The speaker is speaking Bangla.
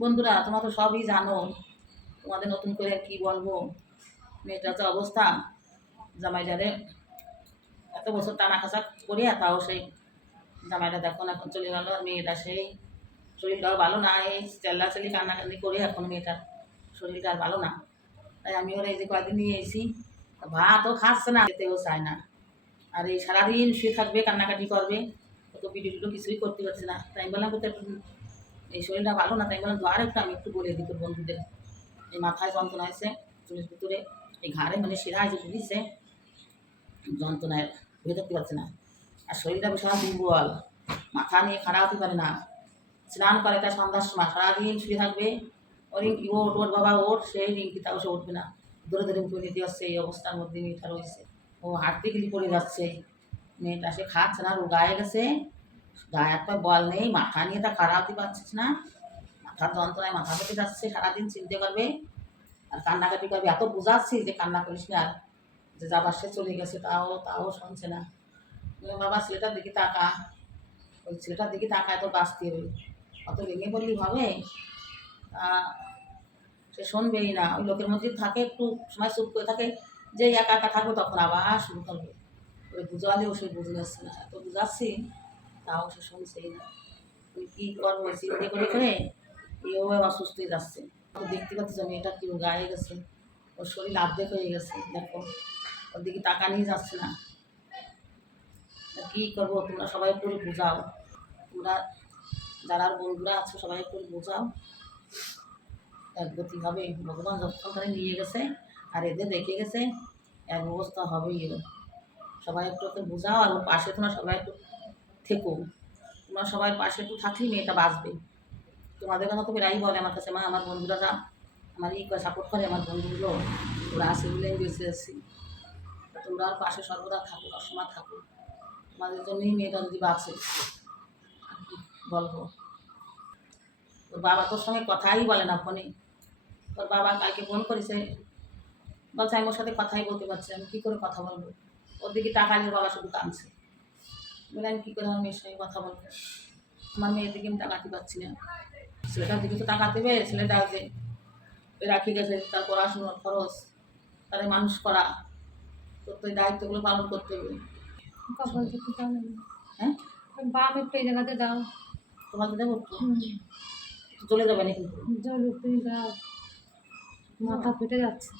বন্ধুরা, তোমরা তো সবই জানো। তোমাদের নতুন করে কি বলবো? মেয়েটার যে অবস্থা, জামাইটারে এত বছর টানা খাঁচা করিয়া তাও সেই জামাইটা দেখো না এখন চলে গেল। আর মেয়েটা সেই শরীরটাও ভালো না, এই চেল্লাচেল্লি কান্নাকান্নি করে এখন মেয়েটার শরীরটা আর ভালো না। তাই আমি ওরা এই যে কয়েকদিন নিয়ে এসেছি, ভাতও খাচ্ছে না, খেতেও চায় না। আর এই সারাদিন শুয়ে থাকবে, কান্নাকাটি করবে, তো ভিডিও টিডিও কিছুই করতে পারছে না। তাই আমি বললাম কোথায় এই শরীরটা ভালো না, তাই বললাম আর একটু আমি একটু বলে দিই তোর বন্ধুদের। এই মাথায় যন্ত্রণা হয়েছে, চুলের ভিতরে এই ঘাড়ে মানে শিরায় যে বুঝিছে যন্ত্রণায় হয়ে থাকতে পারছে না। আর শরীরটা ভীষণ দুর্বল, মাথা নিয়ে খাড়া হতে পারে না। স্নান করে তাই সন্ধ্যার সময় সারাদিন শুয়ে থাকবে। ও রিঙ্কি ওঠ, ওর বাবা ওঠ, সেই রিঙ্কি তাও সে উঠবে না, ধরে ধরে উঠে নিতে যাচ্ছে। এই অবস্থার মধ্যে মেয়েটা রয়েছে, ও হাঁটতে গেলে পড়ে যাচ্ছে। মেয়েটা সে খাচ্ছে না, রোগায় গেছে, গায়ে একটা বল নেই, মাথা নিয়ে তা খাড়া হতে পারছিস না। মাথার যন্ত্রণায় মাথা পেটে যাচ্ছে, সারাদিন চিনতে পারবে আর কান্নাকাটি করবে। এত বোঝাচ্ছি যে কান্না করিস না, আর যে যাবার সে চলে গেছে তাও তাও শুনছে না। বাবা ছেলেটার দিকে তাকা, ওই ছেলেটার দিকে তাকায় তো বাঁচতে হবে, অত ভেঙে পড়লি হবে? সে শুনবেই না, ওই লোকের মধ্যে থাকে, একটু সময় চুপ করে থাকে, যে একা একা থাকবে তখন আবার শুরু করবে। ওই বুঝালেও সে বুঝে যাচ্ছে না, এত বুঝাচ্ছি তাও সে শুনছেই না। তুই কী করবো চিন্তা করে করে এও অসুস্থ হয়ে যাচ্ছে। দেখতে পাচ্ছি মেয়েটা কি গায়ে গেছে, ওর শরীর আর্ধেক হয়ে গেছে, দেখো ওর দিকে টাকা নিয়ে যাচ্ছে না। কী করবো, তোমরা সবাই একটু বোঝাও, তোমরা যারা বন্ধুরা আছো সবাই একটু বোঝাও। এক গতি হবে, ভগবান যতক্ষণ ধরে নিয়ে গেছে আর এদের রেখে গেছে, এক অবস্থা হবেই এর। সবাই একটু ওকে বোঝাও, আর ওর পাশে তোমরা সবাই একটু থেকো। তোমরা সবাই পাশে একটু থাকলেই মেয়েটা বাঁচবে। তোমাদের কথা তো প্রায়ই বলে আমার কাছে, মা আমার বন্ধুরা যা আমার সাপোর্ট করে, আমার বন্ধুগুলো ওরা আসে বলে আমি বেঁচে আছি। তোমরা আর পাশে সর্বদা থাকো, সবসময় থাকো, তোমাদের জন্যই মেয়েটা যদি বাঁচে। বলবো, ওর বাবা তোর সঙ্গে কথাই বলে না ফোনে। ওর বাবা কালকে ফোন করেছে, বলছে আমি ওর সাথে কথাই বলতে পারছি, আমি কী করে কথা বলবো? ওর দিকে টাকা নিয়ে বাবা শুধু কাঁদছে। বলে আমি কী করে আমার মেয়ের সঙ্গে কথা বলবো? আমার মেয়ের দিকে আমি তাকাতে পারছি না। ছেলেটার দিকে তো টাকাতে হবে, ছেলেটা যে রাখি গেছে, তার পড়াশোনার খরচ, তাদের মানুষ করা, তোর তো এই দায়িত্বগুলো পালন করতে হবে। হ্যাঁ, বাম একটু এই জায়গাতে দাও, তোমাকে দেবো চলে যাবে না কিন্তু। মাথা ফেটে যাচ্ছে।